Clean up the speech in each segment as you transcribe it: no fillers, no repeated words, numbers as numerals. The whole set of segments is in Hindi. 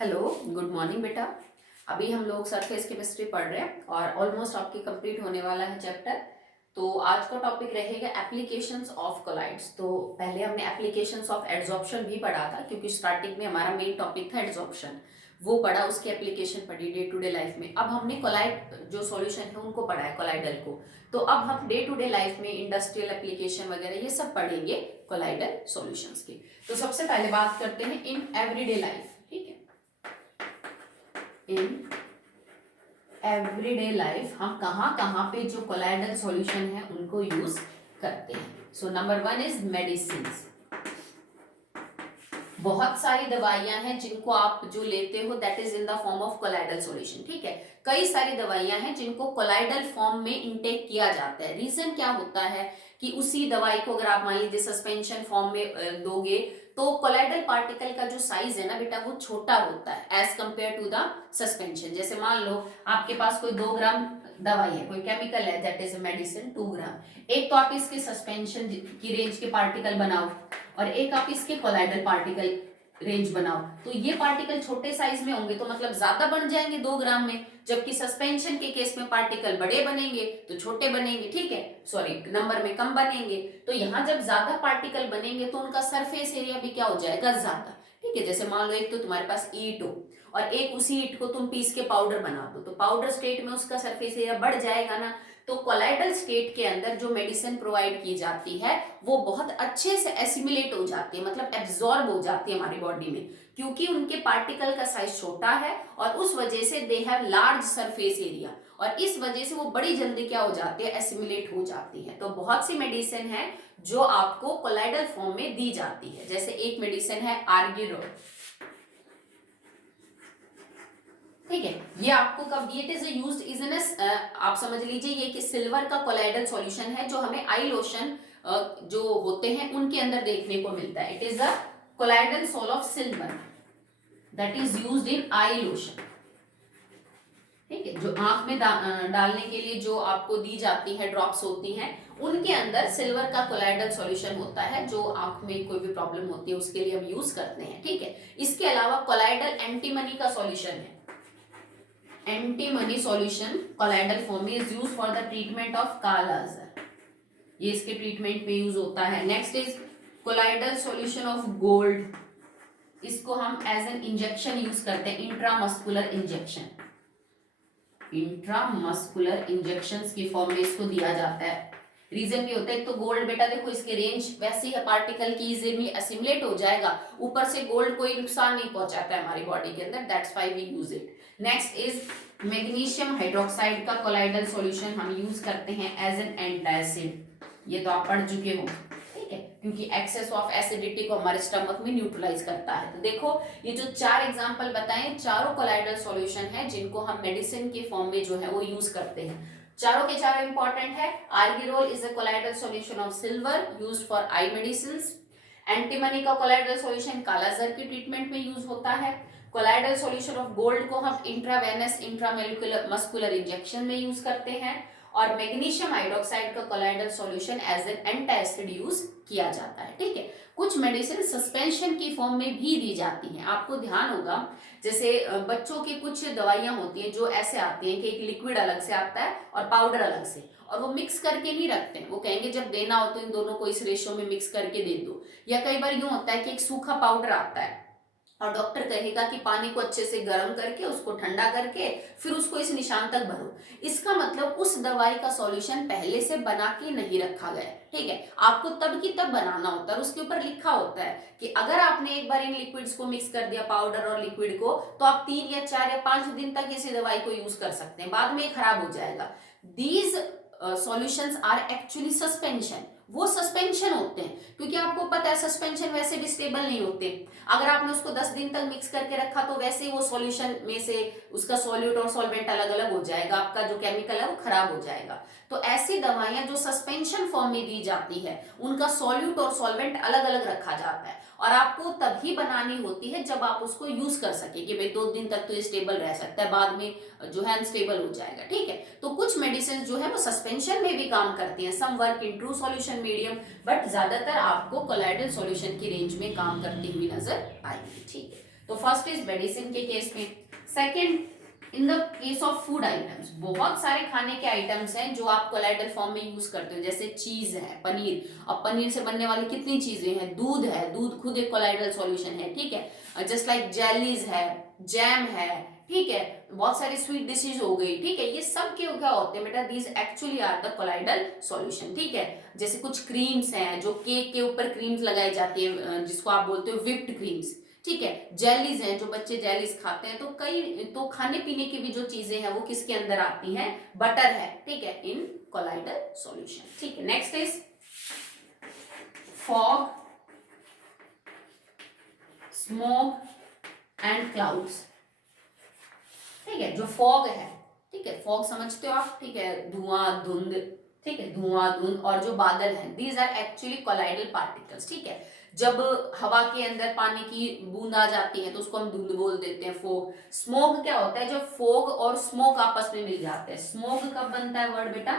हेलो, गुड मॉर्निंग बेटा। अभी हम लोग सरफेस केमिस्ट्री पढ़ रहे हैं और ऑलमोस्ट आपकी कंप्लीट होने वाला है चैप्टर। तो आज का टॉपिक रहेगा एप्लीकेशंस ऑफ कोलाइड्स। तो पहले हमने एप्लीकेशंस ऑफ एड्सॉर्प्शन भी पढ़ा था, क्योंकि स्टार्टिंग में हमारा मेन टॉपिक था एड्सॉर्प्शन। वो पढ़ा, उसकी एप्लीकेशन पढ़ी डे टू डे लाइफ में। अब हमने कोलाइड जो सॉल्यूशन है उनको पढ़ा है, कोलाइडल को। तो अब हम डे टू डे लाइफ में इंडस्ट्रियल एप्लीकेशन वगैरह ये सब पढ़ेंगे कोलाइडल सॉल्यूशंस की। तो सबसे पहले बात करते हैं इन एवरीडे लाइफ। ठीक है, इन एवरीडे लाइफ हम कहाँ कहाँ पे जो कोलाइडल सॉल्यूशन है उनको यूज करते हैं। So number 1 is medicine. बहुत सारी दवाइयां हैं जिनको आप जो लेते हो that is in the form of colloidal solution. ठीक है, कई सारी दवाइयां हैं जिनको कोलाइडल फॉर्म में इनटेक किया जाता है। रीजन क्या होता है कि उसी दवाई को अगर आप मान लीजिए सस्पेंशन फॉर्म में दोगे तो कोलाइडल पार्टिकल का जो साइज है ना बेटा वो छोटा होता है as compared to the suspension. जैसे मान लो आपके पास कोई 2 ग्राम दवाई है, कोई केमिकल है दैट इज मेडिसिन 2 ग्राम। एक तो आप इसके सस्पेंशन की रेंज के पार्टिकल बनाओ और एक आप इसके कोलाइडल पार्टिकल रेंज बनाओ, तो ये पार्टिकल छोटे साइज में होंगे तो मतलब ज्यादा बन जाएंगे 2 ग्राम में, जबकि सस्पेंशन के केस में पार्टिकल बड़े बनेंगे तो छोटे बनेंगे। ठीक है, सॉरी नंबर में कम बनेंगे। तो यहाँ जब ज्यादा पार्टिकल बनेंगे तो उनका सरफेस एरिया भी क्या हो जाएगा, ज्यादा। ठीक है, जैसे मान लो एक तो तुम्हारे पास ईंट हो और एक उसी ईंट को तुम पीस के पाउडर बना दो, तो पाउडर स्टेट में उसका सरफेस एरिया बढ़ जाएगा ना। तो कोलाइडल स्टेट के अंदर जो मेडिसिन प्रोवाइड की जाती है वो बहुत अच्छे से एसिमिलेट हो जाती है, मतलब एब्जॉर्ब हो जाती है हमारी बॉडी में, क्योंकि उनके पार्टिकल का साइज छोटा है और उस वजह से they have large surface area, और इस वजह से वो बड़ी जल्दी क्या हो जाती है, एसिमिलेट हो जाती है। तो बहुत सी मेडिसिन है जो आपको कोलाइडल फॉर्म में दी जाती है। जैसे एक मेडिसिन है आर्गिरोल। ठीक है, ये आपको कब दिए थे, यूज्ड इज इन आप समझ लीजिए ये कि सिल्वर का कोलाइडल सॉल्यूशन है जो हमें आई लोशन जो होते हैं उनके अंदर देखने को मिलता है। It is a colloidal sol of silver that is used in eye lotion. ठीक है, जो आंख में डालने के लिए जो आपको दी जाती है ड्रॉप्स होती हैं उनके अंदर सिल्वर का कोलाइडल सॉल्यूशन होता है, जो आंख में कोई भी प्रॉब्लम होती है उसके लिए हम यूज करते हैं। ठीक है, इसके अलावा कोलाइडल एंटीमनी का सॉल्यूशन है। एंटीमनी सॉल्यूशन कोलाइडल फॉर्म में is use for the treatment of काला अल्सर, ये इसके ट्रीटमेंट में यूज होता है। Next is colloidal solution of gold. इसको हम एज एन इंजेक्शन यूज करते हैं, इंट्रामस्कुलर इंजेक्शन। इंट्रामस्कुलर इंजेक्शंस की फॉर्म में इसको दिया जाता है। रीजन भी होता है, तो गोल्ड बेटा देखो इसके रेंज वैसी है पार्टिकल की इजीली असिमुलेट हो जाएगा, ऊपर से गोल्ड कोई नुकसान नहीं पहुंचाता है हमारी बॉडी के अंदर, that's why we use it. Next is magnesium hydroxide का कोलाइडल सॉल्यूशन हम यूज करते हैं एज एन एंटासिड। ये तो आप पढ़ चुके हो। ठीक है, क्योंकि एक्सेस ऑफ एसिडिटी को हमारे स्टमक में न्यूट्रलाइज करता है। तो देखो ये जो 4 एग्जांपल बताएं, चारों कोलाइडल सॉल्यूशन है जिनको हम मेडिसिन के फॉर्म में जो है वो यूज करते हैं। चारों के चारों इंपॉर्टेंट है। Argyrol is a colloidal solution of silver used for eye medicines. Antimony का कोलाइडल सॉल्यूशन कालाजार के ट्रीटमेंट में यूज होता है। कोलाइडल सॉल्यूशन ऑफ गोल्ड को हम इंट्रावेनस इंट्रामस्कुलर मस्कुलर इंजेक्शन में यूज करते हैं। और मैग्नीशियम हाइड्रोक्साइड का colloidal solution as an antacid use किया जाता है। ठीक है, कुछ मेडिसिन सस्पेंशन की फॉर्म में भी दी जाती हैं। आपको ध्यान होगा जैसे बच्चों की कुछ दवाइयां होती हैं जो ऐसे आती हैं कि एक लिक्विड अलग से आता है और पाउडर अलग से, और वो मिक्स करके नहीं रखते हैं। वो कहेंगे जब देना हो तो इन दोनों को इस रेशियो में मिक्स करके दे दो। या कई बार यूं होता है कि एक सूखा पाउडर आता है और डॉक्टर कहेगा कि पानी को अच्छे से गर्म करके उसको ठंडा करके फिर उसको इस निशान तक भरो। इसका मतलब उस दवाई का सॉल्यूशन पहले से बना के नहीं रखा गया। ठीक है, आपको तब की तब बनाना होता है। उसके ऊपर लिखा होता है कि अगर आपने एक बार इन लिक्विड्स को मिक्स कर दिया, पाउडर और लिक्विड को, तो आप 3 या 4 या 5 दिन तक इसी दवाई को यूज कर सकते हैं, बाद में ये खराब हो जाएगा। These solutions are actually suspension. वो सस्पेंशन होते हैं क्योंकि आपको पता है सस्पेंशन वैसे भी स्टेबल नहीं होते। अगर आपने उसको 10 दिन तक मिक्स करके रखा तो वैसे ही वो सॉल्यूशन में से उसका सॉल्यूट और सॉल्वेंट अलग अलग हो जाएगा, आपका जो केमिकल है वो खराब हो जाएगा। तो ऐसी दवाइयां जो सस्पेंशन फॉर्म में दी जाती है उनका सॉल्यूट और सॉल्वेंट अलग अलग रखा जाता है, और आपको तभी बनानी होती है जब आप उसको यूज कर सके कि भाई 2 दिन तक तो ये स्टेबल रह सकता है, बाद में जो है अनस्टेबल हो जाएगा। ठीक है, तो कुछ मेडिसिन जो है वो सस्पेंशन में भी काम करती हैं, some work in true solution medium, but ज्यादातर आपको कोलाइडल सॉल्यूशन की रेंज में काम करती हुई नजर आएगी। ठीक है, तो फर्स्ट इज मेडिसिन के केस में। Second, in the case of food items, बहुत सारे खाने के आइटम्स हैं जो आप कोलाइडल फॉर्म में यूज करते हो, जैसे चीज है, पनीर। अब पनीर से बनने वाली कितनी चीजें हैं, दूध है, दूध खुद एक कोलाइडल सॉल्यूशन है, ठीक है। जस्ट लाइक जेलीज है, जैम है, ठीक है, बहुत सारी स्वीट डिशेज हो गई, ठीक है, ये सब के क्या होते हैं बेटा, these actually are the colloidal solution, ठीक है। जैसे कुछ क्रीम्स हैं जो केक के ऊपर क्रीम्स लगाई जाती है, जिसको आप बोलते हो व्हिप्ड क्रीम्स, ठीक है। जेलीज हैं, जो बच्चे जेलीज खाते हैं, तो कई तो खाने पीने की भी जो चीजें हैं वो किसके अंदर आती हैं, बटर है, ठीक है, इन कोलाइडल सॉल्यूशन, ठीक है। Next is fog, smoke and clouds, ठीक है। जो फॉग है, ठीक है, फॉग समझते हो आप, ठीक है, धुआं धुंध, ठीक है, धुआं धुंध, और जो बादल हैं, these are actually colloidal particles, ठीक है। जब हवा के अंदर पानी की बूंद आ जाती है तो उसको हम धुंध बोल देते हैं, फोग। स्मोक क्या होता है, जब फोग और स्मोक आपस में मिल जाते हैं। स्मोक कब बनता है वर्ड बेटा,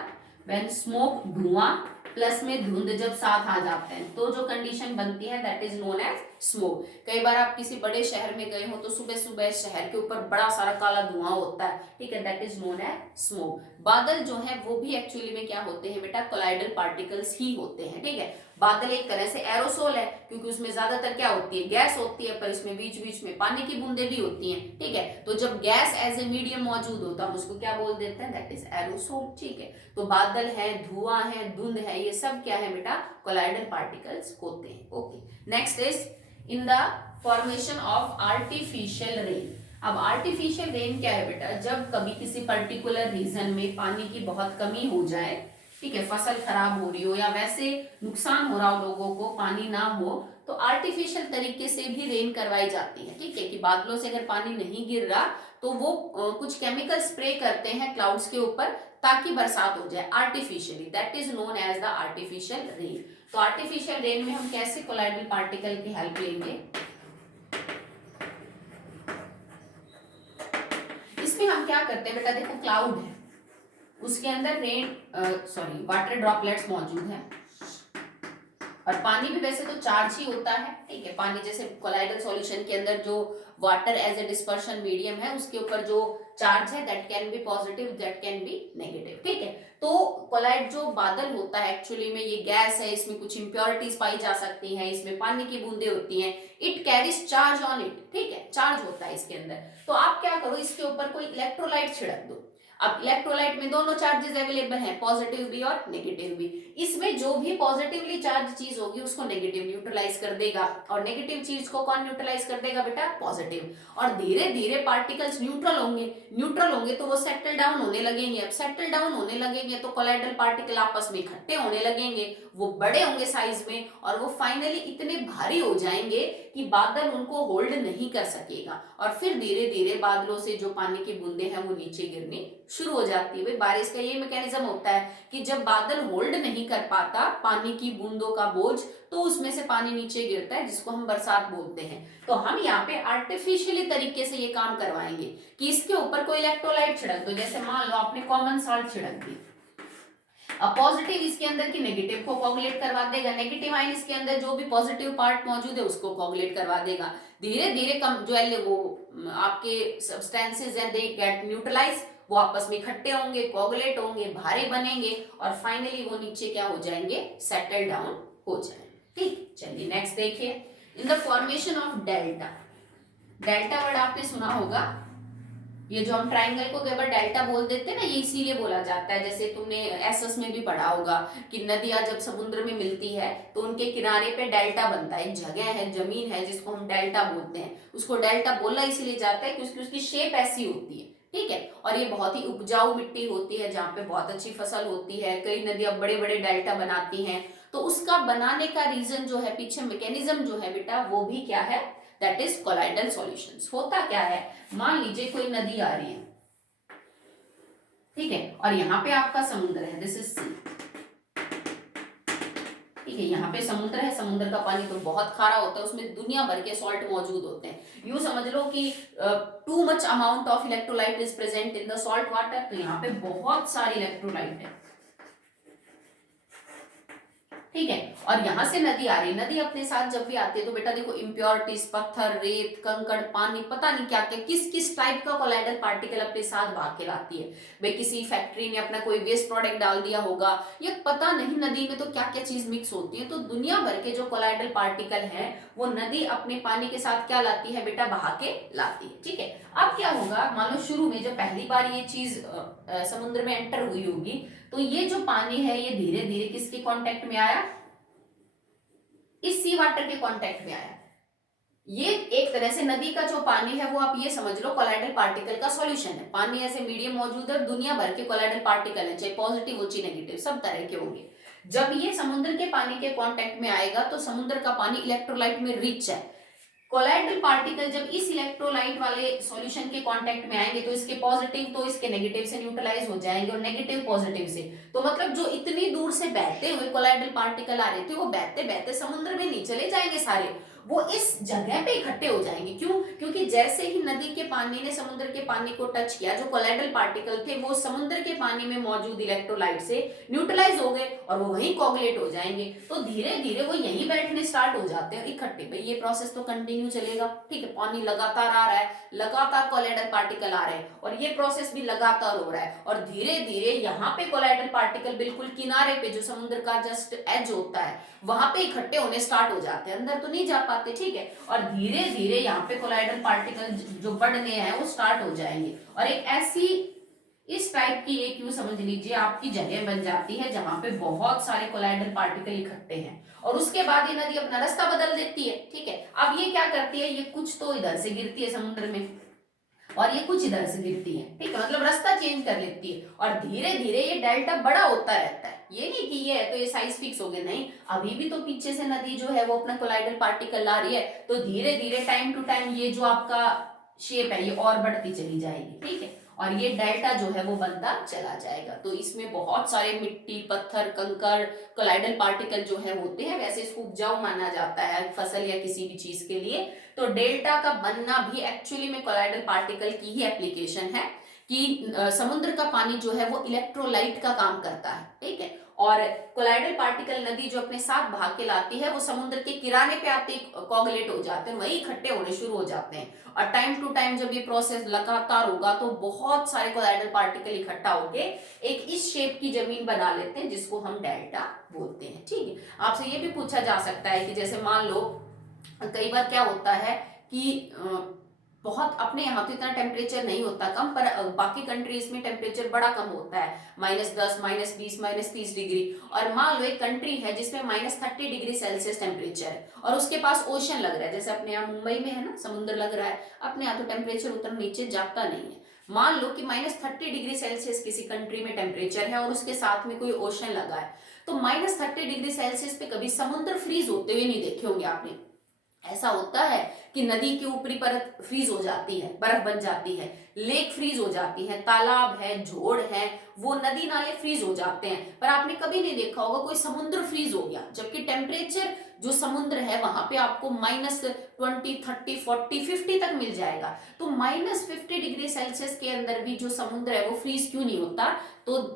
व्हेन स्मोक, धुआं प्लस में धुंध जब साथ आ जाते हैं, तो जो कंडीशन बनती है that is known as smoke. कई बार आप किसी बड़े शहर में गए हो तो सुबह सुबह शहर के ऊपर बड़ा सारा काला धुआं होता है, ठीक है, that is known as smoke. बादल जो है वो भी एक्चुअली में क्या होते हैं बेटा, कोलाइडल पार्टिकल्स ही होते हैं, ठीक है। बादल एक तरह से एरोसोल है, क्योंकि उसमें ज्यादातर क्या होती है, गैस होती है, पर इसमें बीच बीच में पानी की बूंदें भी होती हैं, ठीक है। तो जब गैस एज ए मीडियम मौजूद होता है हम उसको क्या बोल देते हैं, दैट इज एरोसोल, ठीक है। तो बादल है, धुआं है, धुंध है, ये सब क्या है बेटा, कोलाइडल पार्टिकल्स होते हैं, okay. Next is in the formation of artificial rain. अब आर्टिफिशियल रेन क्या है बेटा, जब कभी किसी पर्टिकुलर रीजन में पानी की बहुत कमी हो जाए, ठीक है, फसल खराब हो रही हो या वैसे नुकसान हो रहा हो, लोगों को पानी ना हो, तो आर्टिफिशियल तरीके से भी रेन करवाई जाती है, ठीक है, कि बादलों से अगर पानी नहीं गिर रहा तो वो कुछ केमिकल स्प्रे करते हैं क्लाउड्स के ऊपर ताकि बरसात हो जाए artificially, that is known as the artificial rain. तो आर्टिफिशियल रेन में हम कैसे कोलाइडल पार्टिकल की हेल्प लेंगे, इसमें हम क्या करते हैं बेटा, देखो क्लाउड है, उसके अंदर वाटर ड्रॉपलेट्स मौजूद हैं, और पानी भी वैसे तो चार्ज ही होता है, ठीक है। पानी जैसे कोलाइडल सॉल्यूशन के अंदर जो water as a dispersion medium है उसके ऊपर जो चार्ज है that can be positive, that can be negative, ठीक है। तो कोलाइड जो बादल होता है एक्चुअली में ये गैस है, इसमें कुछ इंप्योरिटीज पाई जा सकती हैं, इसमें पानी की बूंदें होती हैं, it carries charge on it, ठीक है, चार्ज होता है इसके अंदर। तो आप क्या करो, इसके ऊपर कोई इलेक्ट्रोलाइट छिड़क दो। अब इलेक्ट्रोलाइट में दोनों चार्जेस अवेलेबल हैं, पॉजिटिव भी और नेगेटिव भी। इसमें जो भी पॉजिटिवली चार्ज चीज होगी उसको नेगेटिव न्यूट्रलाइज कर देगा, और नेगेटिव चीज को कौन न्यूट्रलाइज कर देगा बेटा, पॉजिटिव। और धीरे धीरे पार्टिकल्स न्यूट्रल होंगे तो वो सेटल डाउन होने लगेंगे। अब सेटल डाउन होने लगेंगे तो कोलाइडल पार्टिकल आपस में इकट्ठे होने लगेंगे, वो बड़े होंगे साइज में, और वो फाइनली इतने भारी हो जाएंगे कि बादल उनको होल्ड नहीं कर सकेगा, और फिर धीरे धीरे बादलों से जो पानी की बूंदें हैं वो नीचे गिरनी शुरू हो जाती है। बारिश का ये मैकेनिज्म होता है कि जब बादल होल्ड नहीं कर पाता पानी की बूंदों का बोझ, तो उसमें से पानी नीचे गिरता है, जिसको हम बरसात बोलते हैं। तो हम यहाँ पे आर्टिफिशियली तरीके से ये काम करवाएंगे कि इसके ऊपर कोई इलेक्ट्रोलाइट छिड़क दो, जैसे मान लो आपने कॉमन सॉल्ट छिड़क दी, अब पॉजिटिव इसके अंदर की नेगेटिव को कोगुलेट करवा देगा, नेगेटिव आयन इसके अंदर जो भी पॉजिटिव पार्ट मौजूद है उसको कोगुलेट करवा देगा। धीरे धीरे कम जो है वो आपके सब्सटेंसेस हैं दे गेट न्यूट्रलाइज, वो आपस में इकट्ठे होंगे, कोगुलेट होंगे, भारी बनेंगे, और फाइनली वो नीचे क्या हो जाएंगे, सेटल डाउन हो जाएंगे, ठीक। चलिए नेक्स्ट देखिए, in the formation of delta. Delta word आपने सुना होगा, ये जो हम ट्राइंगल को कई बार डेल्टा बोल देते हैं ना, ये इसीलिए बोला जाता है, जैसे तुमने एसएस में भी पढ़ा होगा कि नदियां जब समुद्र में मिलती है तो उनके किनारे पे डेल्टा बनता है, एक जगह है, जमीन है, जिसको हम डेल्टा बोलते हैं। उसको डेल्टा बोला इसीलिए जाता है क्योंकि उसकी शेप ऐसी होती है, ठीक है, और ये बहुत ही उपजाऊ मिट्टी होती है जहाँ पे बहुत अच्छी फसल होती है। कई नदियां बड़े बड़े डेल्टा बनाती हैं, तो उसका बनाने का रीजन जो है, पीछे मैकेनिज्म जो है बेटा, वो भी क्या है, दैट इज कोलाइडल सॉल्यूशंस। होता क्या है, मान लीजिए कोई नदी आ रही है, ठीक है, और यहाँ पे आपका समुद्र है, दिस इज सी, ठीक है, यहाँ पे समुद्र है, समुद्र का पानी तो बहुत खारा होता है, उसमें दुनिया भर के सॉल्ट मौजूद होते हैं। यूं समझ लो कि too much amount of electrolyte is present in the salt water, तो यहाँ पे बहुत सारी इलेक्ट्रोलाइट है, ठीक है। और यहाँ से नदी आ रही है, नदी अपने साथ जब भी आती है तो बेटा देखो इम्प्योरिटीज, पत्थर, रेत, कंकड़, पानी, पता नहीं क्या क्या किस किस टाइप का कोलाइडल पार्टिकल अपने साथ भाग के लाती है। भाई किसी फैक्ट्री ने अपना कोई वेस्ट प्रोडक्ट डाल दिया होगा, या पता नहीं नदी में तो क्या क्या चीज मिक्स होती है। तो दुनिया भर के जो कोलाइडल पार्टिकल है वो नदी अपने पानी के साथ क्या लाती है बेटा, बहा के लाती है। ठीक है। अब क्या होगा, मान लो शुरू में जब पहली बार ये चीज समुद्र में एंटर हुई होगी, तो ये जो पानी है ये धीरे धीरे किसके कांटेक्ट में आया, इस सी वाटर के कांटेक्ट में आया। ये एक तरह से नदी का जो पानी है वो आप ये समझ लो कोलाइडल पार्टिकल का सॉल्यूशन है। पानी ऐसे मीडियम मौजूद है, दुनिया भर के कोलाइडल पार्टिकल है, चाहे पॉजिटिव हो चाहे नेगेटिव, सब तरह के होंगे। जब ये समुद्र के पानी के कांटेक्ट में आएगा तो समुद्र का पानी इलेक्ट्रोलाइट में रिच है। कोलाइडल पार्टिकल जब इस इलेक्ट्रोलाइट वाले सॉल्यूशन के कांटेक्ट में आएंगे तो इसके पॉजिटिव तो इसके नेगेटिव से न्यूट्रलाइज हो जाएंगे, और नेगेटिव पॉजिटिव से। तो मतलब जो इतनी दूर से बहते हुए कोलाइडल पार्टिकल आ रहे थे वो बहते बहते समुद्र में नहीं चले जाएंगे सारे, वो इस जगह पे इकट्ठे हो जाएंगे। क्यों? क्योंकि जैसे ही नदी के पानी ने समुद्र के पानी को टच किया, जो कोलाइडल पार्टिकल थे वो समुद्र के पानी में मौजूद इलेक्ट्रोलाइट से न्यूट्रलाइज हो गए और वो वहीं कोगुलेट हो जाएंगे। तो धीरे धीरे वो यहीं बैठने स्टार्ट हो जाते हैं इकट्ठे। भाई ये प्रोसेस तो कंटिन्यू चलेगा। ठीक है, पानी लगातार आ रहा है, लगातार कोलाइडल पार्टिकल आ रहे हैं, और ये प्रोसेस भी लगातार हो रहा है। और धीरे धीरे यहाँ पे कोलाइडल पार्टिकल बिल्कुल किनारे पे, जो समुद्र का जस्ट एज होता है, वहां पे इकट्ठे होने स्टार्ट हो जाते हैं, अंदर तो नहीं जा पाते। ठीक है। और धीरे धीरे यहाँ पे कोलाइडल पार्टिकल जो बढ़ने हैं वो स्टार्ट हो जाएंगे, और एक ऐसी इस टाइप की एक यूं समझ लीजिए आपकी जगह बन जाती है जहां पे बहुत सारे कोलाइडल पार्टिकल इकट्ठे हैं। और उसके बाद ये नदी अपना रास्ता बदल देती है। ठीक है। अब ये क्या करती है, ये कुछ तो इधर से गिरती है समुद्र में और ये कुछ इधर से गिरती है। ठीक है, मतलब रास्ता चेंज कर लेती है, और धीरे धीरे ये डेल्टा बड़ा होता रहता है। ये नहीं कि ये है तो ये साइज फिक्स हो गया, नहीं, अभी भी तो पीछे से नदी जो है वो अपना कोलाइडल पार्टिकल ला रही है। तो धीरे धीरे टाइम टू टाइम ये जो आपका शेप है ये और बढ़ती चली जाएगी। ठीक है, और ये डेल्टा जो है वो बनता चला जाएगा। तो इसमें बहुत सारे मिट्टी, पत्थर, कंकड़, कोलाइडल पार्टिकल जो है होते हैं। वैसे इसको उपजाऊ माना जाता है फसल या किसी भी चीज के लिए। तो डेल्टा का बनना भी एक्चुअली में कोलाइडल पार्टिकल की ही एप्लीकेशन है कि समुद्र का पानी जो है वो इलेक्ट्रोलाइट का काम करता है। ठीक है, और कोलाइडल पार्टिकल नदी जो अपने साथ भाग के लाती है वो समुद्र के किनारे पे आते कोगुलेट हो जाते हैं, वही इकट्ठे होने शुरू हो जाते हैं। और टाइम टू टाइम जब ये प्रोसेस लगातार होगा तो बहुत सारे कोलाइडल पार्टिकल इकट्ठा होके एक इस शेप की जमीन बना लेते हैं जिसको हम डेल्टा बोलते हैं। ठीक है, आपसे ये भी पूछा जा सकता है कि जैसे मान लो कई बार क्या होता है कि बहुत अपने यहाँ तो इतना टेम्परेचर नहीं होता कम, पर बाकी कंट्रीज में टेम्परेचर बड़ा कम होता है, -10, -20, -30 डिग्री। और मान लो एक कंट्री है जिसमें -30 डिग्री सेल्सियस टेम्परेचर है और उसके पास ओशन लग रहा है, जैसे अपने यहाँ मुंबई में है ना समुद्र लग रहा है, अपने यहाँ तो टेम्परेचर उतना नीचे जाता नहीं है। मान लो कि -30 डिग्री सेल्सियस किसी कंट्री में टेम्परेचर है और उसके साथ में कोई ओशन लगा है, तो -30 डिग्री सेल्सियस पे कभी समुद्र फ्रीज होते हुए नहीं देखे होंगे आपने। ऐसा होता है कि नदी की ऊपरी परत फ्रीज हो जाती है, बर्फ बन जाती है, लेक फ्रीज हो जाती है, तालाब है, जोड़ है, वो नदी नाले फ्रीज हो जाते हैं। पर आपने कभी नहीं देखा होगा कोई समुद्र फ्रीज हो गया, जबकि टेम्परेचर जो समुद्र है वहां पे आपको -20, 30, 40, 50 तक मिल जाएगा। तो -50 डिग्री सेल्सियस के अंदर भी जो समुद्र है वो फ्रीज क्यों नहीं होता? तो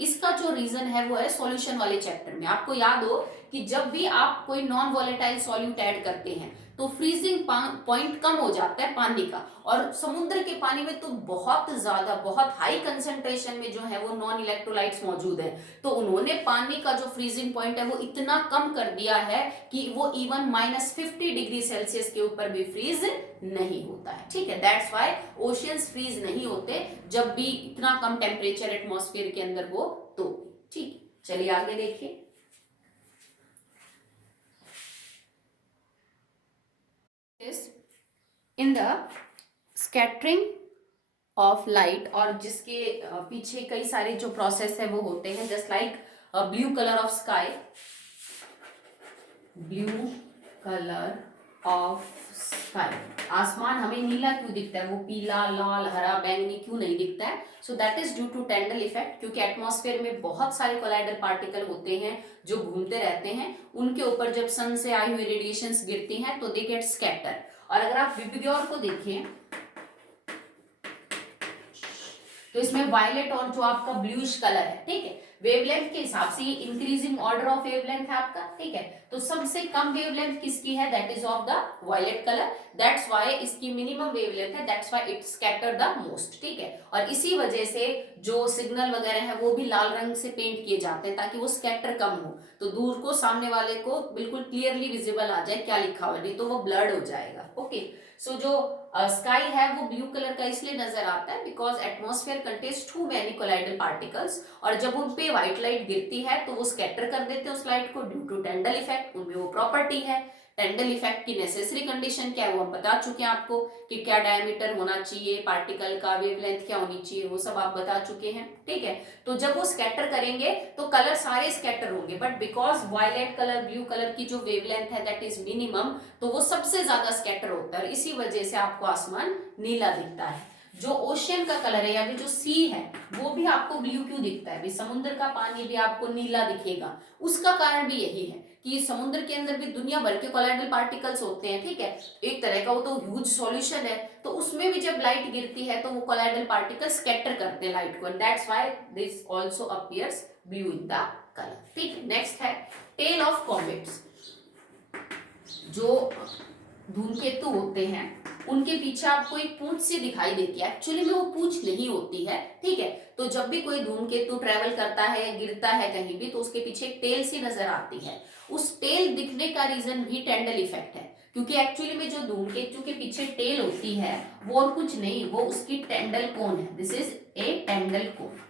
इसका जो रीजन है वो है सॉल्यूशन वाले चैप्टर में। आपको याद हो कि जब भी आप कोई नॉन वॉलेटाइल सॉल्यूट ऐड करते हैं तो फ्रीजिंग पॉइंट कम हो जाता है पानी का, और समुद्र के पानी में तो बहुत ज्यादा, बहुत हाई कंसंट्रेशन में जो है वो नॉन इलेक्ट्रोलाइट्स मौजूद है। तो उन्होंने पानी का जो फ्रीजिंग पॉइंट है वो इतना कम कर दिया है कि वो इवन -50 डिग्री सेल्सियस के ऊपर भी फ्रीज नहीं होता है। ठीक है, दैट्स व्हाई ओशियंस फ्रीज नहीं होते जब भी इतना कम टेम्परेचर एटमॉस्फेयर के अंदर हो तो। ठीक, चलिए आगे देखिए। In the scattering of light, और जिसके पीछे कई सारे जो प्रोसेस है वो होते हैं, just like blue colour of sky, blue colour of sky, आसमान हमें नीला क्यों दिखता है, वो पीला, लाल, हरा, बैंगनी क्यों नहीं दिखता है? So that is due to Tyndall effect, क्योंकि एटमॉस्फेयर में बहुत सारे कोलाइडल पार्टिकल होते हैं जो घूमते रहते हैं, उनके ऊपर जब सन से आई हुई रेडिएशंस गिरती हैं तो दे गेट स्कैटर। और अगर आप विबग्योर को देखें तो इसमें वायलेट और जो आपका ब्लूइश कलर है, ठीक है, वेवलेंथ के हिसाब से ये इंक्रीजिंग ऑर्डर ऑफ वेवलेंथ है आपका, ठीक है। तो सबसे कम वेवलेंथ किसकी है, that is of the violet colour, that's why इसकी मिनिमम वेवलेंथ है, that's why it scatter the most, ठीक है। और इसी वजह से जो सिग्नल वगैरह है वो भी लाल रंग से पेंट किए जाते हैं ताकि वो स्कैटर कम हो, तो दूर को सामने वाले को बिल्कुल क्लियरली विजिबल आ जाए क्या लिखा हुआ, नहीं तो वो ब्लर्ड हो जाएगा, ओके। सो जो स्काई है वो ब्लू कलर का इसलिए नजर आता है because atmosphere contains two many colloidal particles, और जब उन पे व्हाइट लाइट गिरती है तो वो स्कैटर कर देते हैं उस लाइट को ड्यू टू टेंडल इफेक्ट, उनमें वो प्रॉपर्टी है। टेंडल इफेक्ट की नेसेसरी कंडीशन क्या है वो हम बता चुके हैं आपको, कि क्या डायमीटर होना चाहिए पार्टिकल का, वेवलेंथ क्या होनी चाहिए, वो सब आप बता चुके हैं, ठीक है। तो जब वो स्कैटर करेंगे तो कलर सारे स्कैटर होंगे, but because violet colour blue colour की जो वेवलेंथ है दैट इज मिनिमम, तो वो सबसे ज्यादा स्कैटर होता है, इसी वजह से आपको आसमान नीला दिखता है। जो ओशियन का कलर है या फिर जो सी है वो भी आपको ब्लू क्यों दिखता है, समुद्र का पानी भी आपको नीला दिखेगा, उसका कारण भी यही है कि समुद्र के अंदर भी दुनिया भर के कोलाइडल पार्टिकल्स होते हैं, ठीक है। एक तरह का वो तो ह्यूज सॉल्यूशन है, तो उसमें भी जब लाइट गिरती है तो वो कोलाइडल पार्टिकल स्कैटर करते हैं लाइट को, and that's why this also appears blue in the colour, ठीक है। नेक्स्ट है टेल ऑफ कॉमेट्स। जो धूमकेतु होते हैं उनके पीछे आपको एक पूंछ सी दिखाई देती है, एक्चुअली में वो पूंछ नहीं होती है, ठीक है। तो जब भी कोई धूमकेतु ट्रेवल करता है, गिरता है कहीं भी, तो उसके पीछे एक टेल सी नजर आती है। उस टेल दिखने का रीजन भी टेंडल इफेक्ट है, क्योंकि एक्चुअली में जो धूमकेतु के पीछे टेल होती है वो और कुछ नहीं, वो उसकी टेंडल कोन है, दिस इज ए टेंडल कोन,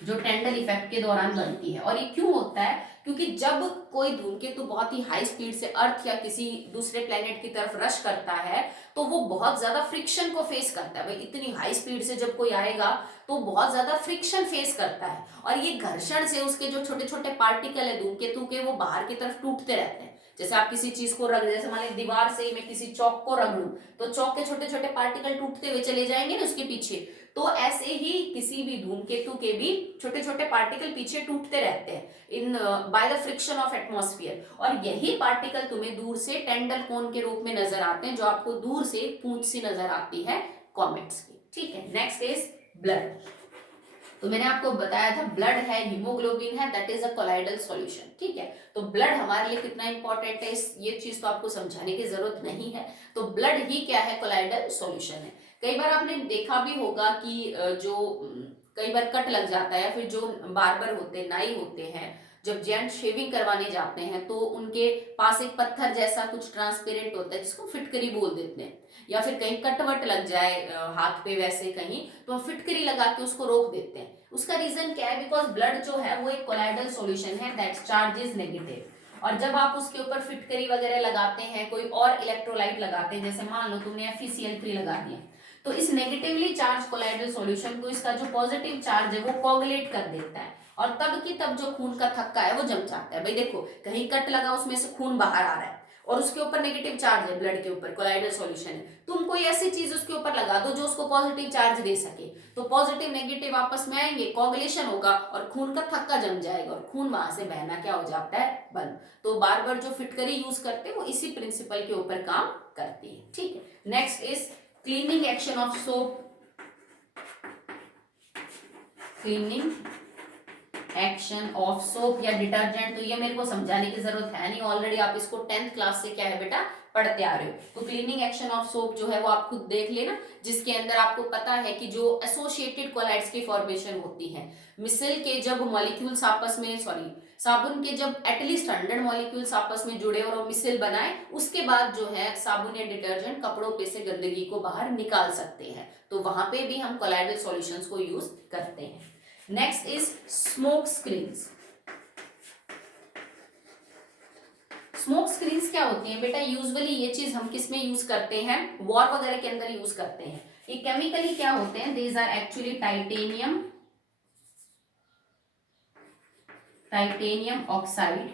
जो टेंडल इफेक्ट के दौरान बनती है। और ये क्यों होता है, क्योंकि जब कोई धूमकेतु बहुत ही हाई स्पीड से अर्थ या किसी दूसरे प्लेनेट की तरफ रश करता है तो वो बहुत ज्यादा फ्रिक्शन को फेस करता है। भाई इतनी हाई स्पीड से जब कोई आएगा तो बहुत ज्यादा फ्रिक्शन फेस करता है, और ये घर्षण से उसके जो छोटे छोटे पार्टिकल है धूमकेतु के वो बाहर की तरफ टूटते रहते हैं। जैसे आप किसी चीज को रख, जैसे मान लीजिए दीवार से मैं किसी चौक को रख लूं तो चौक के छोटे छोटे पार्टिकल टूटते हुए चले जाएंगे ना उसके पीछे, तो ऐसे ही किसी भी धूमकेतु के भी छोटे छोटे पार्टिकल पीछे टूटते रहते हैं in by the friction of atmosphere, और यही पार्टिकल तुम्हें दूर से टेंडल कोन के रूप में नजर आते हैं, जो आपको दूर से पूंछ सी नजर आती है कॉमेट्स की, ठीक है। Next is blood. तो मैंने आपको बताया था ब्लड है, हीमोग्लोबिन है, that is a colloidal solution, ठीक है। तो ब्लड हमारे लिए कितना इंपॉर्टेंट है ये चीज तो आपको समझाने की जरूरत नहीं है। तो ब्लड ही क्या है, कोलाइडल सॉल्यूशन है। कई बार आपने देखा भी होगा कि जो कई बार कट लग जाता है, या फिर जो बार्बर होते हैं, नाई होते हैं, जब जेंट शेविंग करवाने जाते हैं तो उनके पास एक पत्थर जैसा कुछ ट्रांसपेरेंट होता है जिसको फिटकरी बोल देते हैं, या फिर कहीं कटवट लग जाए हाथ पे वैसे कहीं, तो फिटकरी लगा के उसको रोक देते हैं। उसका रीजन क्या है, बिकॉज ब्लड जो है वो एक कोलाइडल सॉल्यूशन है, दैट चार्ज इज नेगेटिव, और जब आप उसके ऊपर फिटकरी वगैरह लगाते हैं, कोई और इलेक्ट्रोलाइट लगाते हैं, जैसे मान लो तुमने FeCl3 लगा दिया, तो इस नेगेटिवली चार्ज कोलाइडल सॉल्यूशन को इसका जो पॉजिटिव चार्ज है वो कोगुलेट कर देता है, और तब की तब जो खून का थक्का है वो जम जाता है। भाई देखो कहीं कट लगा उसमें से खून बाहर आ रहा है और उसके ऊपर नेगेटिव चार्ज है, ब्लड के ऊपर कोलाइडल सॉल्यूशन है, तुम कोई ऐसी चीज उसके ऊपर लगा दो जो उसको पॉजिटिव चार्ज दे सके, तो पॉजिटिव नेगेटिव आपस में आएंगे, कोगुलेशन होगा और खून का थक्का जम जाएगा और खून वहां से बहना क्या हो जाता है, बंद। तो बार बार जो फिटकरी यूज करते हैं वो इसी प्रिंसिपल के ऊपर काम करती है, ठीक है। Next is cleaning action of soap. Cleaning action of soap या डिटर्जेंट, तो ये मेरे को समझाने की जरूरत है नहीं, ऑलरेडी आप इसको 10th क्लास से क्या है बेटा पढ़ते आ रहे हो। तो क्लीनिंग एक्शन ऑफ सोप जो है वो आप खुद देख लेना, जिसके अंदर आपको पता है कि जो एसोसिएटेड कोलाइड्स की फॉर्मेशन होती है, मिसल के जब मॉलिक्यूल्स आपस में, साबुन के जब एटलीस्ट 100 मॉलिक्यूल्स आपस में जुड़े और मिसल बनाए, उसके बाद जो है साबुन या डिटर्जेंट कपड़ों पे से गंदगी को बाहर निकाल सकते हैं, तो वहां पे भी हम कोलाइडल सॉल्यूशंस को यूज करते हैं। Next is smoke screens. Smoke screens क्या होती हैं बेटा, यूजुअली ये चीज हम किस में यूज करते हैं, वॉर वगैरह के अंदर यूज करते हैं। ये केमिकली क्या होते हैं, these are actually titanium oxide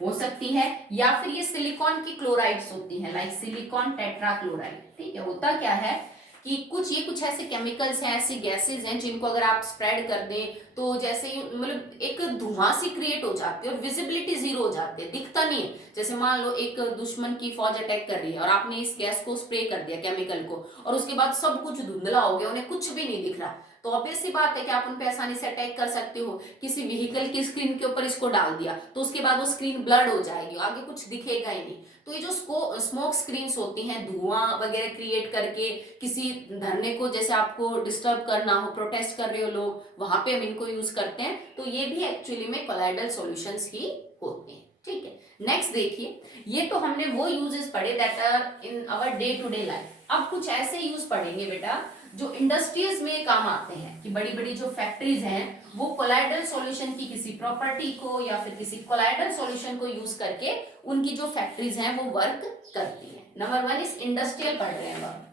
हो सकती है, या फिर ये सिलिकॉन की क्लोराइड्स होती हैं, लाइक सिलिकॉन टेट्राक्लोराइड, ठीक है। होता क्या है कि कुछ ऐसे केमिकल्स हैं, ऐसी गैसेज हैं जिनको अगर आप स्प्रेड कर दें तो जैसे मतलब एक धुआं सी क्रिएट हो जाती है और विजिबिलिटी जीरो हो जाती है, दिखता नहीं है। जैसे मान लो एक दुश्मन की फौज अटैक कर रही है और आपने इस गैस को स्प्रे कर दिया केमिकल को, और उसके बाद सब कुछ धुंधला हो गया, उन्हें कुछ भी नहीं दिख रहा, तो ऑब्वियस सी बात है कि आप उन पे आसानी से अटैक कर सकते हो। किसी व्हीकल की स्क्रीन के ऊपर इसको डाल दिया तो उसके बाद वो स्क्रीन ब्लड हो जाएगी, आगे कुछ दिखेगा ही नहीं। तो ये जो स्मोक स्क्रीन्स होती हैं, धुआं वगैरह क्रिएट करके किसी धरने को, जैसे आपको डिस्टर्ब करना हो, प्रोटेस्ट कर रहे हो लोग, वहां पे हम इनको यूज करते हैं। तो ये भी एक्चुअली में कोलाइडल सॉल्यूशंस ही होते हैं। ठीक है, नेक्स्ट देखिए, ये तो हमने वो यूजेस पढ़े that are in our day to day life. अब कुछ ऐसे यूज पढ़ेंगे बेटा जो इंडस्ट्रीज में काम आते हैं, कि बड़ी बड़ी जो फैक्ट्रीज हैं वो कोलाइडल सॉल्यूशन की किसी प्रॉपर्टी को या फिर किसी कोलाइडल सॉल्यूशन को यूज करके उनकी जो फैक्ट्रीज हैं वो वर्क करती हैं। नंबर 1 इस इंडस्ट्रियल पढ़ रहे हैं हम।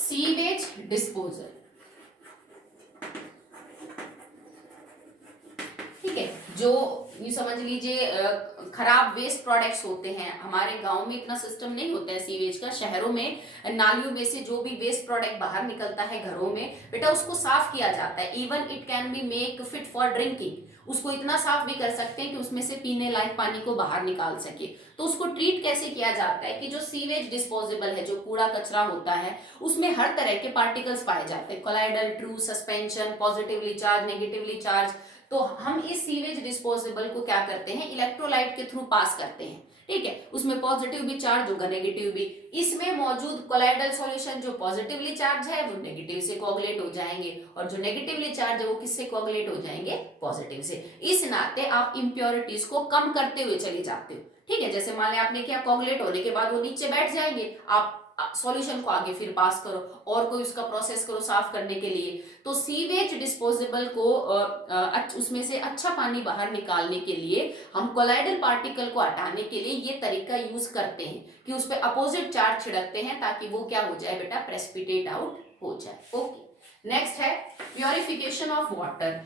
सीवेज डिस्पोजल, ठीक है, जो ये समझ लीजिए खराब वेस्ट प्रोडक्ट्स होते हैं। हमारे गांव में इतना सिस्टम नहीं होता है सीवेज का, शहरों में नालियों में से जो भी वेस्ट प्रोडक्ट बाहर निकलता है घरों में बेटा उसको साफ किया जाता है। Even it can be make fit for drinking, उसको इतना साफ भी कर सकते हैं कि उसमें से पीने लायक पानी को बाहर निकाल सके। तो उसको ट्रीट कैसे किया जाता है कि जो सीवेज डिस्पोजेबल है, जो कूड़ा कचरा होता है, उसमें हर तरह के पार्टिकल्स पाए जाते हैं, colloidal, true, suspension, positively charge, negatively charge. तो हम इस सीवेज डिस्पोजेबल को क्या करते हैं, इलेक्ट्रोलाइट के थ्रू पास करते हैं। ठीक है, उसमें पॉजिटिव भी चार्ज होगा, नेगेटिव भी। इसमें मौजूद कोलाइडल सॉल्यूशन जो पॉजिटिवली चार्ज है वो नेगेटिव से कोगुलेट हो जाएंगे, और जो नेगेटिवली चार्ज है वो किससे कोगुलेट हो जाएंगे, पॉजिटिव से। इस नाते आप इंप्योरिटीज को कम करते हुए चले जाते हो। ठीक है, जैसे मान लिया आपने क्या, कोगुलेट होने के बाद वो नीचे बैठ जाएंगे, आप सॉल्यूशन को आगे फिर पास करो और कोई उसका प्रोसेस करो साफ करने के लिए। तो सीवेज डिस्पोजेबल को उसमें से अच्छा पानी बाहर निकालने के लिए हम कोलाइडल पार्टिकल को हटाने के लिए ये तरीका यूज करते हैं कि उस पर अपोजिट चार्ज छिड़कते हैं ताकि वो क्या हो जाए बेटा, प्रेसिपिटेट आउट हो जाए। ओके, नेक्स्ट है purification of water.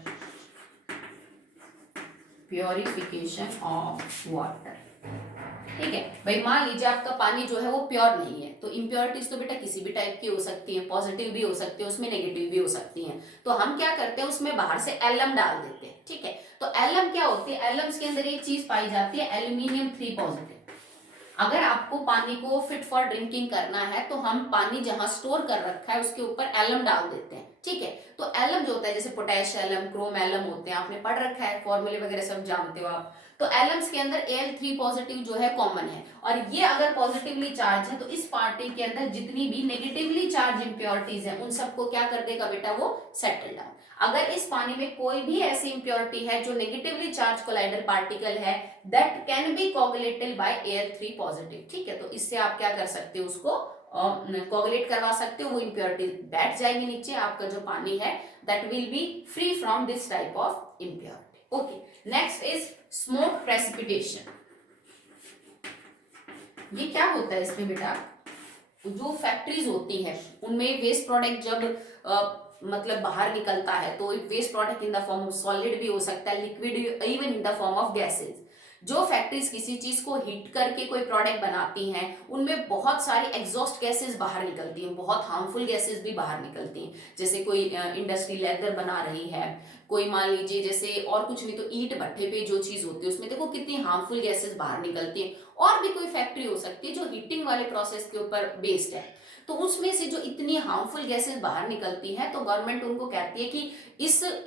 Purification of water, ठीक है भाई, मान लीजिए आपका पानी जो है वो प्योर नहीं है, तो इम्प्योरिटीज तो बेटा किसी भी टाइप की हो सकती है, पॉजिटिव भी हो सकती है, उसमें नेगेटिव भी हो सकती हैं। तो हम क्या करते हैं, उसमें बाहर से एलम डाल देते हैं। ठीक है, तो एलम क्या होती है, एलम्स के अंदर एक चीज पाई जाती है, एल्यूमिनियम 3 पॉजिटिव। अगर आपको पानी को फिट फॉर ड्रिंकिंग करना है तो हम पानी जहां स्टोर कर रखा है उसके ऊपर एलम डाल देते हैं। ठीक है, तो एलम जो होता है, जैसे पोटेश एलम, क्रोम एलम होते हैं, आपने पढ़ रखा है, फॉर्मूले वगैरह सब जानते हो आप। तो एलम्स के अंदर Al3 पॉजिटिव जो है कॉमन है, और ये अगर पॉजिटिवली चार्ज है तो इस पार्टी के अंदर जितनी भी नेगेटिवली चार्ज इंप्योरिटीज है उन सबको क्या कर देगा बेटा, वो सेटल डाउन। अगर इस पानी में कोई भी ऐसी इंप्योरिटी है जो नेगेटिवली चार्ज कोलाइडल पार्टिकल है, that can be coagulated by Al3 positive. ठीक है, तो इससे आप क्या कर सकते हो, उसको कोगुलेट करवा सकते हो, वो इंप्योरिटी बैठ जाएगी नीचे, आपका जो पानी है that will be free from this type of impurity. Okay, next is smoke precipitation. ये क्या होता है इसमें बेटा, जो फैक्ट्रीज होती है उनमें वेस्ट प्रोडक्ट जब मतलब बाहर निकलता है तो waste product in the form of solid भी हो सकता है, liquid, even in the form of gases. जो फैक्ट्रीज किसी चीज को हीट करके कोई प्रोडक्ट बनाती हैं उनमें बहुत सारी एग्जॉस्ट गैसेस बाहर निकलती हैं, बहुत हार्मफुल गैसेस भी बाहर निकलती हैं। जैसे कोई इंडस्ट्री लेदर बना रही है, कोई मान लीजिए जैसे और कुछ नहीं तो ईंट भट्ठे पे जो चीज होती है उसमें देखो कितनी हार्मफुल गैसेस बाहर निकलती हैं। और भी कोई फैक्ट्री हो सकती है जो हीटिंग वाले प्रोसेस के ऊपर बेस्ड है, तो उसमें से जो इतनी हार्मफुल गैसेस बाहर निकलती हैं तो गवर्नमेंट उनको कहती है कि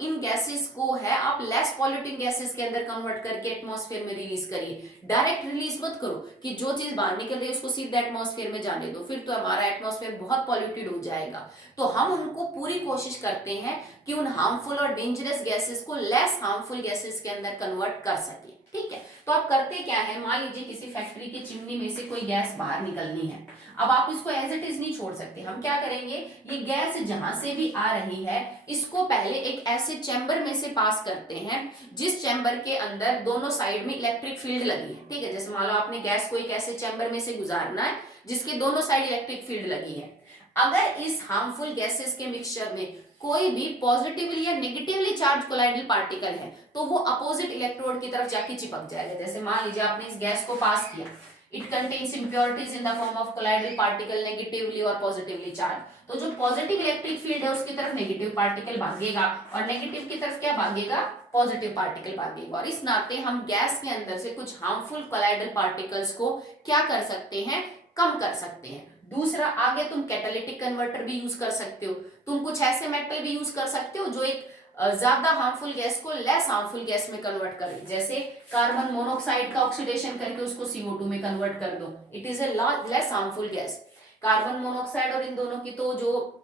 इन गैसेस को है आप लेस पॉल्यूटिंग गैसेस के अंदर कन्वर्ट करके एटमॉस्फेयर में रिलीज करिए। डायरेक्ट रिलीज मत करो कि जो चीज बाहर निकल रही है उसको सीधा एटमॉस्फेयर में जाने दो, फिर तो हमारा एटमॉस्फेयर बहुत पॉल्यूटेड हो जाएगा। तो हम उनको पूरी कोशिश करते हैं कि उन हार्मफुल और डेंजरस गैसेस को लेस हार्मफुल गैसेस के अंदर कन्वर्ट कर सके। ठीक है, तो आप करते क्या है, मान लीजिए किसी फैक्ट्री की चिमनी में से कोई गैस बाहर निकलनी है, अब आप इसको एज इट इज नहीं छोड़ सकते। हम क्या करेंगे, ये गैस जहां से भी आ रही है इसको पहले एक ऐसे चैम्बर में से पास करते हैं जिस चैम्बर के अंदर दोनों साइड में इलेक्ट्रिक फील्ड लगी है। ठीक है, जैसे मान लो आपने गैस को एक ऐसे चैम्बर में से गुजारना है जिसके दोनों साइड इलेक्ट्रिक फील्ड लगी है। अगर इस हार्मफुल गैसेस के मिक्सचर में कोई भी पॉजिटिवली या नेगेटिवली चार्ज कोलाइडल पार्टिकल है तो वो अपोजिट इलेक्ट्रोड की तरफ जाके चिपक जाएगा। जैसे मान लीजिए आपने इस गैस को पास किया, it contains impurities in the form of colloidal particle negatively और positively charged, तो जो पॉजिटिव इलेक्ट्रिक फील्ड है उसकी तरफ नेगेटिव पार्टिकल भागेगा और नेगेटिव की तरफ क्या भागेगा, पॉजिटिव पार्टिकल भागेगा। और इस नाते हम गैस के अंदर से कुछ हार्मफुल कोलाइडल पार्टिकल्स को क्या कर सकते हैं, कम कर सकते हैं। दूसरा, आगे तुम कैटालिटिक कन्वर्टर भी यूज कर सकते हो, तुम कुछ ऐसे मेटल भी यूज कर सकते हो जो एक ज्यादा हार्मफुल गैस को लेस हार्मफुल गैस में कन्वर्ट करे, जैसे कार्बन मोनोऑक्साइड का ऑक्सीडेशन करके उसको CO2 में कन्वर्ट कर दो, it is a less harmful gas. Carbon monoxide और इन दोनों की तो जो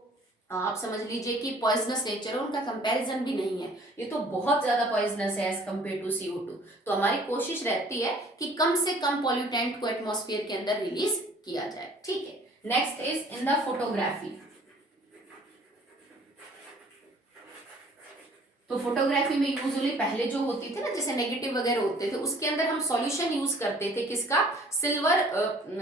आप समझ लीजिए कि पॉइजनस नेचर है, उनका कंपैरिजन भी नहीं है, ये तो बहुत ज्यादा पॉइजनस है एज कंपेयर टू CO2। तो हमारी कोशिश रहती है कि कम से कम पॉल्यूटेंट को एटमॉस्फेयर के अंदर रिलीज किया जाए, ठीक है। Next is in the photography. तो फोटोग्राफी में यूजुअली पहले जो होती थी ना, जैसे नेगेटिव वगैरह होते थे, उसके अंदर हम सॉल्यूशन यूज करते थे, किसका, सिल्वर,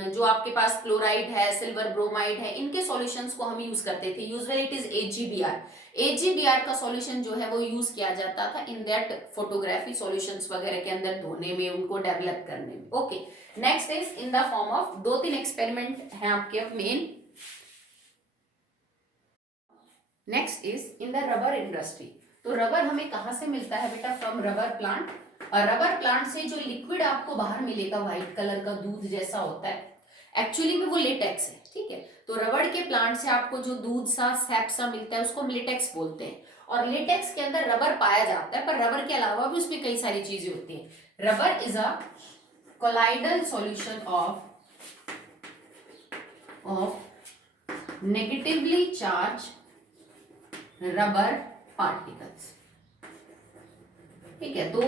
जो आपके पास क्लोराइड है, सिल्वर ब्रोमाइड है, इनके सॉल्यूशंस को हम यूज करते थे। Usually it is AgBr। AgBr का सॉल्यूशन जो है वो यूज किया जाता था इन दैट फोटोग्राफी सॉल्यूशंस वगैरह के अंदर धोने में, उनको डेवलप करने में। Okay, next is in the form of, 2-3 experiment हैं आपके main. Next is in the rubber industry. तो रबर हमें कहां से मिलता है बेटा, फ्रॉम रबर प्लांट। और रबर प्लांट से जो लिक्विड आपको बाहर मिलेगा व्हाइट कलर का दूध जैसा होता है, एक्चुअली में वो लेटेक्स है, ठीक है। तो रबर के प्लांट से आपको जो दूध सा सैप सा मिलता है उसको हम लेटेक्स बोलते हैं। और लेटेक्स के अंदर रबर पाया जाता है, पर रबर के अलावा भी उसमें कई सारी चीजें होती हैं। Rubber is a colloidal solution of negatively charge rubber particles, ठीक है। तो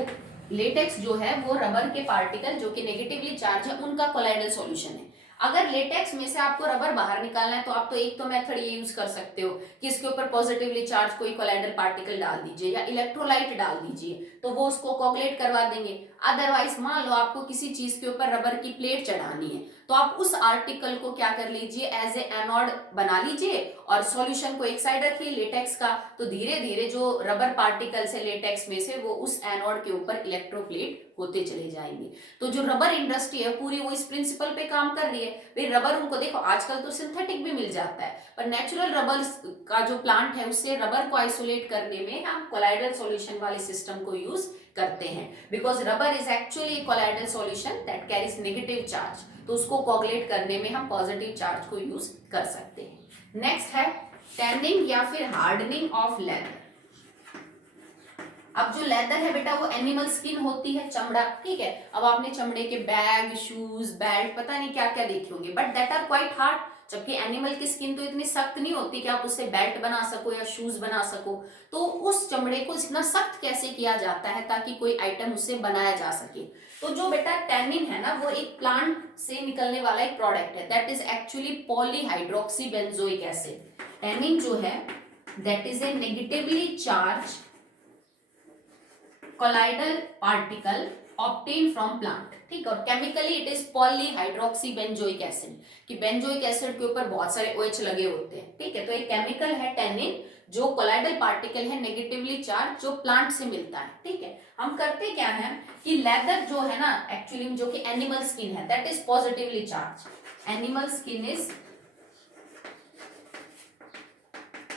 लेटेक्स जो है वो रबर के पार्टिकल जो कि नेगेटिवली चार्ज है, उनका कोलाइडल सॉल्यूशन है। अगर लेटेक्स में से आपको रबर बाहर निकालना है तो आप तो एक तो मेथड ये यूज कर सकते हो कि इसके ऊपर पॉजिटिवली चार्ज कोई कोलाइडल पार्टिकल डाल दीजिए या इलेक्ट्रोलाइट डाल दीजिए, तो वो उसको कोगुलेट करवा देंगे। अदरवाइज मान लो आपको किसी चीज के ऊपर रबर की प्लेट चढ़ानी है, तो आप उस आर्टिकल को क्या कर लीजिए, एज ए एनोड बना लीजिए और सॉल्यूशन को एक साइड रखिए लेटेक्स का, तो धीरे धीरे जो रबर पार्टिकल्स है लेटेक्स में से वो उस एनोड के ऊपर इलेक्ट्रोप्लेट होते चले जाएंगे। तो जो रबर इंडस्ट्री है पूरी वो इस प्रिंसिपल पे काम कर रही है। भाई रबर, उनको देखो आजकल तो सिंथेटिक भी मिल जाता है, पर नेचुरल रबर का जो प्लांट है उससे रबर को आइसोलेट करने में हम कोलाइडल सॉल्यूशन वाले सिस्टम को यूज करते हैं, because rubber is actually colloidal solution that carries negative charge, तो उसको कोगुलेट करने में हम पॉजिटिव चार्ज को यूज कर सकते हैं। नेक्स्ट है टैनिंग या फिर हार्डनिंग ऑफ लेदर। अब जो लेदर है बेटा वो एनिमल स्किन होती है, चमड़ा, ठीक है। अब आपने चमड़े के बैग, शूज, बेल्ट, पता नहीं क्या क्या देखे होंगे, but that are quite hard. जबकि एनिमल की स्किन तो इतनी सख्त नहीं होती कि आप उससे बेल्ट बना सको या शूज बना सको। तो उस चमड़े को इतना सख्त कैसे किया जाता है ताकि कोई आइटम उससे बनाया जा सके। तो जो बेटा टैनिन है ना, वो एक प्लांट से निकलने वाला एक प्रोडक्ट है, that is actually polyhydroxy benzoic acid. Tannin जो है that is a negatively charge colloidal particle obtain from plant, ठीक है। और chemically it is polyhydroxy benzoic acid, कि बेंजोइक एसिड के ऊपर बहुत सारे OH लगे होते हैं, ठीक है। तो एक केमिकल है टैनिन जो कोलाइडल पार्टिकल है नेगेटिवली चार्ज, जो प्लांट से मिलता है, ठीक है। हम करते क्या है कि लेदर जो है ना एक्चुअली जो कि एनिमल स्किन है that is positively charge, animal skin is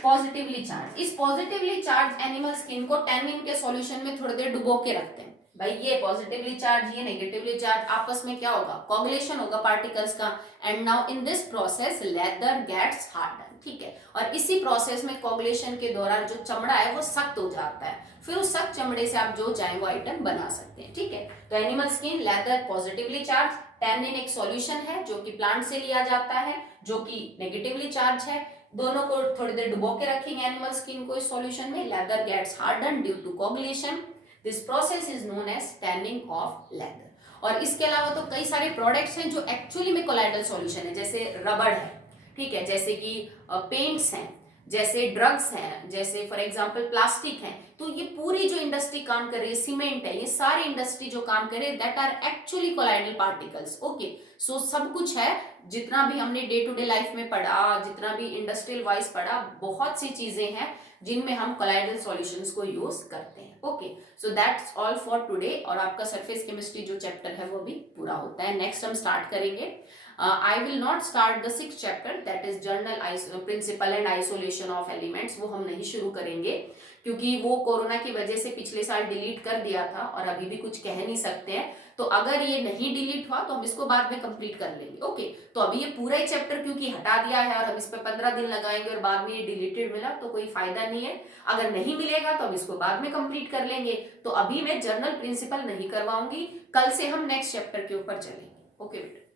positively charge. इस पॉजिटिवली चार्ज एनिमल स्किन को टैनिन के सॉल्यूशन में थोड़ी देर डुबो के रखते हैं। भाई ये पॉजिटिवली चार्ज, ये नेगेटिवली चार्ज, आपस में क्या होगा, कोगुलेशन होगा पार्टिकल्स का, and now in this process leather gets harden, ठीक है। और इसी प्रोसेस में कोगुलेशन के दौरान जो चमड़ा है वो सख्त हो जाता है, फिर उस सख्त चमड़े से आप जो चाहे वो आइटम बना सकते हैं, ठीक है। तो animal skin, leather positively charge, tannin एक सॉल्यूशन है जो कि प्लांट से लिया जाता है जो कि नेगेटिवली चार्ज है। दोनों को थोड़ी देर डुबो के रखेंगे एनिमल स्किन को इस सॉल्यूशन में, leather gets harden due to coagulation, this process is known as tanning of leather. और इसके अलावा तो कई सारे प्रोडक्ट्स हैं जो एक्चुअली में कोलाइडल सॉल्यूशन है, जैसे रबर है, ठीक है, जैसे कि पेंट्स हैं, जैसे ड्रग्स हैं, जैसे फॉर एग्जांपल प्लास्टिक है। तो ये पूरी जो इंडस्ट्री काम कर रही है, सीमेंट है, ये सारी इंडस्ट्री जो काम कर रही है that are actually colloidal particles. Okay, so सब कुछ है, जितना भी हमने डे टू डे लाइफ में पढ़ा, जितना भी इंडस्ट्रियल वाइज पढ़ा, बहुत सी चीजें हैं जिनमें हम कोलाइडल सॉल्यूशंस को यूज करते हैं। Okay, so that's all for today. और आपका सरफेस केमिस्ट्री जो चैप्टर है वो भी पूरा होता है। नेक्स्ट हम स्टार्ट करेंगे, I will not start the 6th chapter that is general principle and isolation of elements, वो हम नहीं शुरू करेंगे क्योंकि वो कोरोना की वजह से पिछले साल डिलीट कर दिया था और अभी भी कुछ कह नहीं सकते हैं। तो अगर ये नहीं डिलीट हुआ तो हम इसको बाद में कंप्लीट कर लेंगे। ओके, तो अभी ये पूरा ही चैप्टर क्योंकि हटा दिया है और हम इस पे 15 दिन लगाएंगे और बाद में ये डिलीटेड मिला तो कोई फायदा नहीं है। अगर नहीं मिलेगा तो हम इसको बाद में कंप्लीट कर लेंगे। तो अभी मैं जर्नल प्रिंसिपल नहीं करवाऊंगी, कल से हम नेक्स्ट चैप्टर के ऊपर चलेंगे। ओके बेटा।